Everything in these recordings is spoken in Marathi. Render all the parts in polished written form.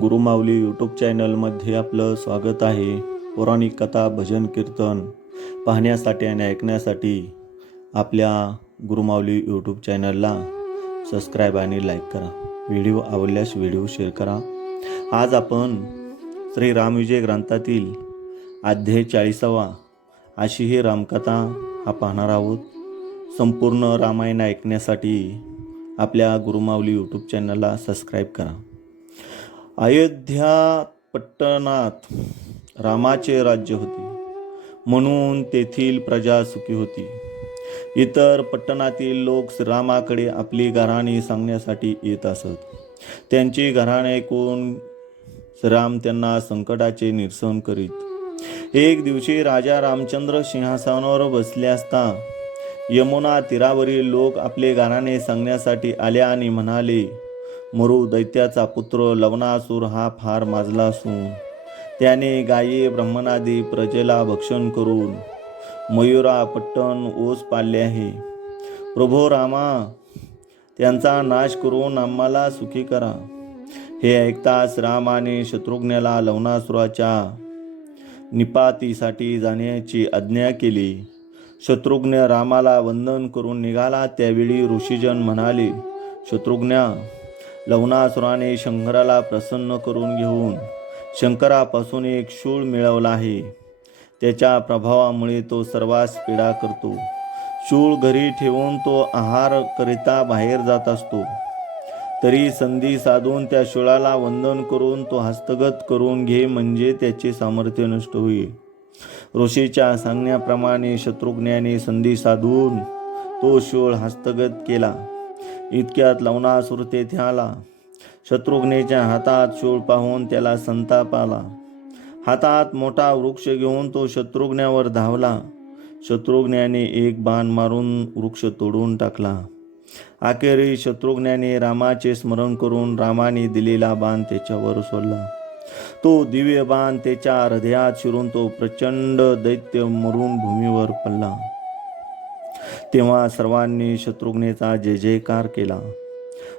गुरुमाऊली यूट्यूब चॅनलमध्ये आपलं स्वागत आहे. पौराणिक कथा, भजन, कीर्तन पाहण्यासाठी आणि ऐकण्यासाठी आपल्या गुरुमाऊली यूट्यूब चॅनलला सबस्क्राईब आणि लाईक करा. व्हिडिओ आवडल्यास व्हिडिओ शेअर करा. आज आपण श्री रामविजय ग्रंथातील अध्याय 40वा अशी ही रामकथा पाहणार आहोत. संपूर्ण रामायण ऐकण्यासाठी आपल्या गुरुमाऊली यूट्यूब चॅनलला सबस्क्राईब करा. अयोध्या पट्टणात रामाचे राज्य होते, म्हणून तेथील प्रजा सुखी होती. इतर पट्टणातील लोक श्रीरामाकडे आपली घराणे सांगण्यासाठी येत असत. त्यांची घराणे ऐकून श्रीराम त्यांना संकटाचे निरसन करीत. एक दिवशी राजा रामचंद्र सिंहासनावर बसले असता यमुना तीरावरील लोक आपले घराणे सांगण्यासाठी आले आणि म्हणाले, मरु दैत्याचा पुत्र लवणासूर हा फार माजला असून त्याने गायी ब्राह्मणादी प्रजेला भक्षण करून मयुरा पट्टण ओस पाडले आहे. प्रभो रामा, त्यांचा नाश करून आम्हाला सुखी करा. हे ऐकताच रामाने शत्रुघ्नाला लवणासुराच्या निपातीसाठी जाण्याची आज्ञा केली. शत्रुघ्न रामाला वंदन करून निघाला. त्यावेळी ऋषीजन म्हणाले, शत्रुघ्ना, लवणासुराने शंकराला प्रसन्न करून घेऊन शंकरापासून एक शूळ मिळवला आहे. त्याच्या प्रभावामुळे तो सर्वांस पीडा करतो. शूळ घरी ठेवून तो आहार करिता बाहेर जात असतो. तरी संधी साधून त्या शूळाला वंदन करून तो हस्तगत करून घे, म्हणजे त्याचे सामर्थ्य नष्ट होईल. ऋषीच्या सांगण्याप्रमाणे शत्रुघ्नाने संधी साधून तो शूळ हस्तगत केला. इतक्यात लवणासूर तेथे आला. शत्रुघ्नाच्या हातात शूळ पाहून त्याला संताप आला. हातात मोठा वृक्ष घेऊन तो शत्रुघ्नावर धावला. शत्रुघ्नाने एक बाण मारून वृक्ष तोडून टाकला. अखेरी शत्रुघ्नाने रामाचे स्मरण करून रामाने दिलेला बाण त्याच्यावर सोडला. तो दिव्य बाण त्याच्या हृदयात शिरून तो प्रचंड दैत्य मरून भूमीवर पडला. तेव्हा सर्वांनी शत्रुघ्नाचा जय जयकार केला.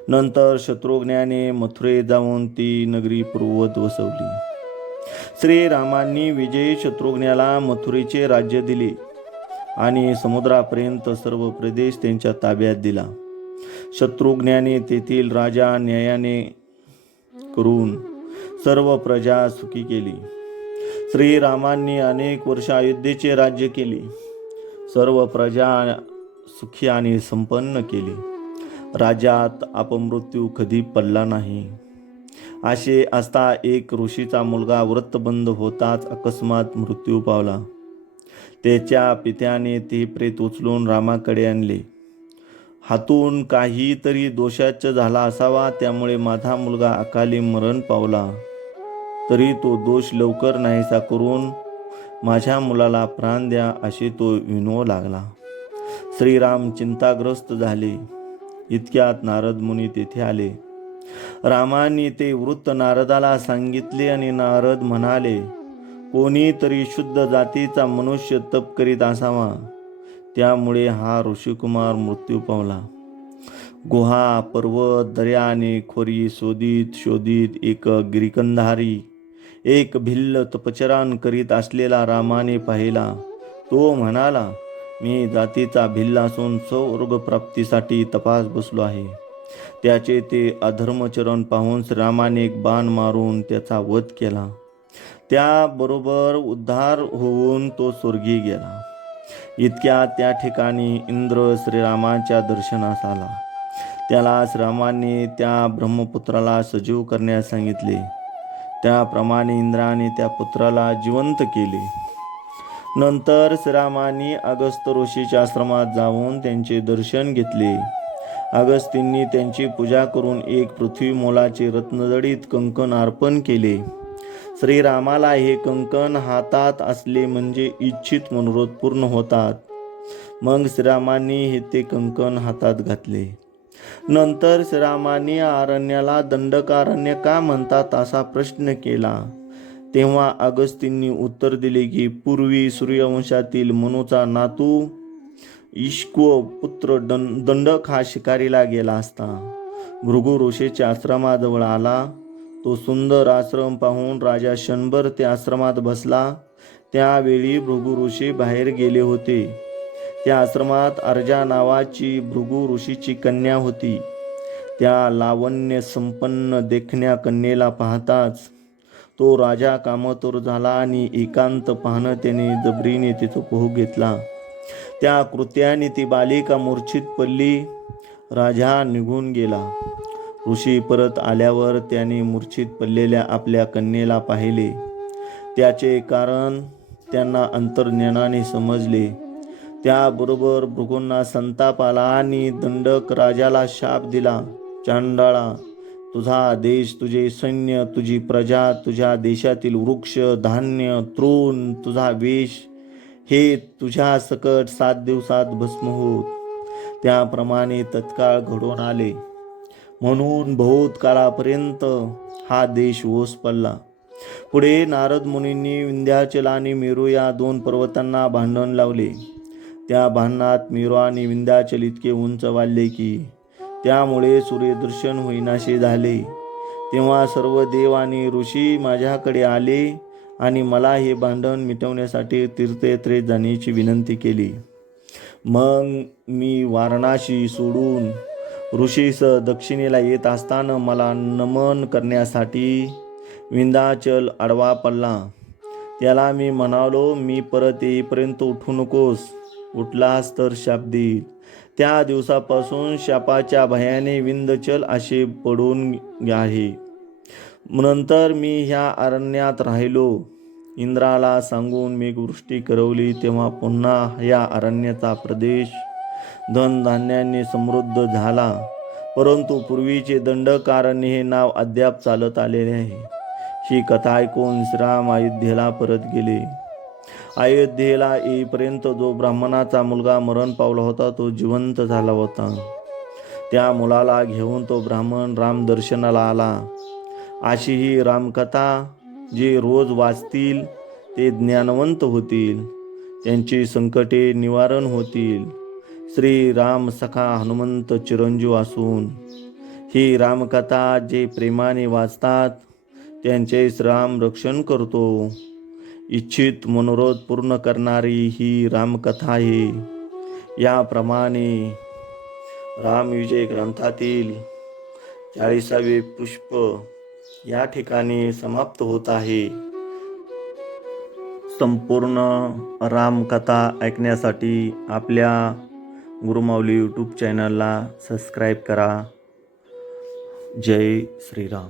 नंतर शत्रुघ्नाने मथुरेत जाऊन ती नगरी पूर्ववत वसवली. श्रीरामांनी विजयी शत्रुघ्नाला मथुरेचे राज्य दिले आणि समुद्रापर्यंत सर्व प्रदेश त्यांच्या ताब्यात दिला. शत्रुघ्नाने तेथील राजा न्यायाने करून सर्व प्रजा सुखी केली. श्रीरामांनी अनेक वर्ष अयोध्येचे राज्य केले. सर्व प्रजा सुखी आणि संपन्न केली. राज्यात अपमृत्यू कधी पडला नाही. असे असता एक ऋषीचा मुलगा व्रतबंध होताच अकस्मात मृत्यू पावला. त्याच्या पित्याने ते प्रेत उचलून रामाकडे आणले. हातून काहीतरी दोषाच झाला असावा, त्यामुळे माझा मुलगा अकाली मरण पावला. तरी तो दोष लवकर नाहीसा करून माझ्या मुलाला प्राण द्या, असे तो विनवू लागला. श्रीराम चिंताग्रस्त झाले. इतक्यात नारद मुनी तेथे आले. रामाने ते वृत्त नारदाला सांगितले आणि नारद म्हणाले, कोणीतरी शुद्ध जातीचा मनुष्य तप करीत असावा, त्यामुळे हा ऋषिकुमार मृत्यू पावला. गुहा, पर्वत, दर्या आणि खोरी शोधित एक गिरिकंधारी एक भिल्ल तपचरण करीत असलेला रामाने पाहिला. तो म्हणाला, मी जातीचा भिल्ल असून स्वर्ग प्राप्तीसाठी तपास बसलो आहे. त्याचे ते अधर्मचरण पाहून श्रीरामाने एक बाण मारून त्याचा वध केला. त्याबरोबर उद्धार होऊन तो स्वर्गी गेला. इतक्यात त्या ठिकाणी इंद्र श्रीरामाच्या दर्शनास आला. त्याला श्रीरामाने त्या ब्रह्मपुत्राला सजीव करण्यास सांगितले. त्याप्रमाणे इंद्राने त्या पुत्राला जिवंत केले. नंतर श्रीरामांनी अगस्त्य ऋषीच्या आश्रमात जाऊन त्यांचे दर्शन घेतले. अगस्तींनी त्यांची पूजा करून एक पृथ्वी मोलाचे रत्नजडित कंकण अर्पण केले. श्रीरामाला हे कंकण हातात असले म्हणजे इच्छित मनोरथ पूर्ण होतात. मग श्रीरामांनी हे ते कंकण हातात घातले. नंतर श्रीरामांनी अरण्याला दंडकारण्य का म्हणतात असा प्रश्न केला. तेव्हा अगस्तींनी उत्तर दिले की पूर्वी सूर्यवंशातील मनूचा नातू इक्ष्व पुत्र दंडक हा शिकारीला गेला असता भृगु ऋषीच्या आश्रमाजवळ आला. तो सुंदर आश्रम पाहून राजा क्षणभर त्या आश्रमात बसला. त्यावेळी भृगु ऋषी बाहेर गेले होते. त्या आश्रमात अर्जा नावाची भृगु ऋषीची कन्या होती. त्या लावण्य संपन्न देखण्या कन्येला पाहताच तो राजा कामतुर झाला आणि एकांत पाहणं त्याने जबरीने तिचा कोह घेतला. त्या कृत्याने ती बालिका मूर्छित पडली. राजा निघून गेला. ऋषी परत आल्यावर त्याने मूर्छित पडलेल्या आपल्या कन्येला पाहिले. त्याचे कारण त्यांना अंतर्ज्ञानाने समजले. त्याबरोबर भृगूंना संताप आला आणि दंडक राजाला शाप दिला. चांडाळा, तुझा देश, तुझे सैन्य, तुझी प्रजा, तुझ्या देशातील वृक्ष, धान्य, तृण, तुझा वेश हे तुझ्या सकट 7 दिवसात भस्म होत. त्याप्रमाणे तत्काळ घडून आले. म्हणून बहुत काळापर्यंत हा देश ओस पडला. पुढे नारद मुनींनी विंध्याचल आणि मेरू या 2 पर्वतांना भांडण लावले. त्या भांडणात मेरू आणि विंध्याचल इतके उंच वाढले की त्यामुळे सूर्यदर्शन होईनासे झाले. तेव्हा सर्व देव आणि ऋषी माझ्याकडे आले आणि मला हे भांडण मिटवण्यासाठी तीर्थयात्रेत जाण्याची विनंती केली. मग मी वाराणसी सोडून ऋषीसह दक्षिणेला येत असताना मला नमन करण्यासाठी विंध्याचल आडवा पडला. त्याला मी म्हणालो, मी परत येईपर्यंत उठू नकोस, उठलास तर शाप देईल. त्या दिवसापासून शापाच्या भयाने विंध्याचल असे पडून आहे. नंतर मी ह्या अरण्यात राहिलो. इंद्राला सांगून मेघवृष्टी करवली. तेव्हा पुन्हा या अरण्याचा प्रदेश धनधान्याने समृद्ध झाला. परंतु पूर्वीचे दंडकारण्य हे नाव अद्याप चालत आलेले आहे. ही कथा ऐकून श्रीराम अयोध्येला परत गेले. अयोध्येला येईपर्यंत जो ब्राह्मणाचा मुलगा मरण पावला होता तो जिवंत झाला होता. त्या मुलाला घेऊन तो ब्राह्मण राम दर्शनाला आला. अशी ही रामकथा जे रोज वाचतील ते ज्ञानवंत होतील, त्यांची संकटे निवारण होतील. श्री राम सखा हनुमंत चिरंजीव असून ही रामकथा जे प्रेमाने वाचतात त्यांचे श्रीराम रक्षण करतो. इच्छित मनोरथ पूर्ण करणारी ही रामकथा आहे. याप्रमाणे रामविजय ग्रंथातील 40वे पुष्प या ठिकाणी समाप्त होत आहे. संपूर्ण रामकथा ऐकण्यासाठी आपल्या गुरुमाऊली यूट्यूब चॅनलला सबस्क्राईब करा. जय श्रीराम.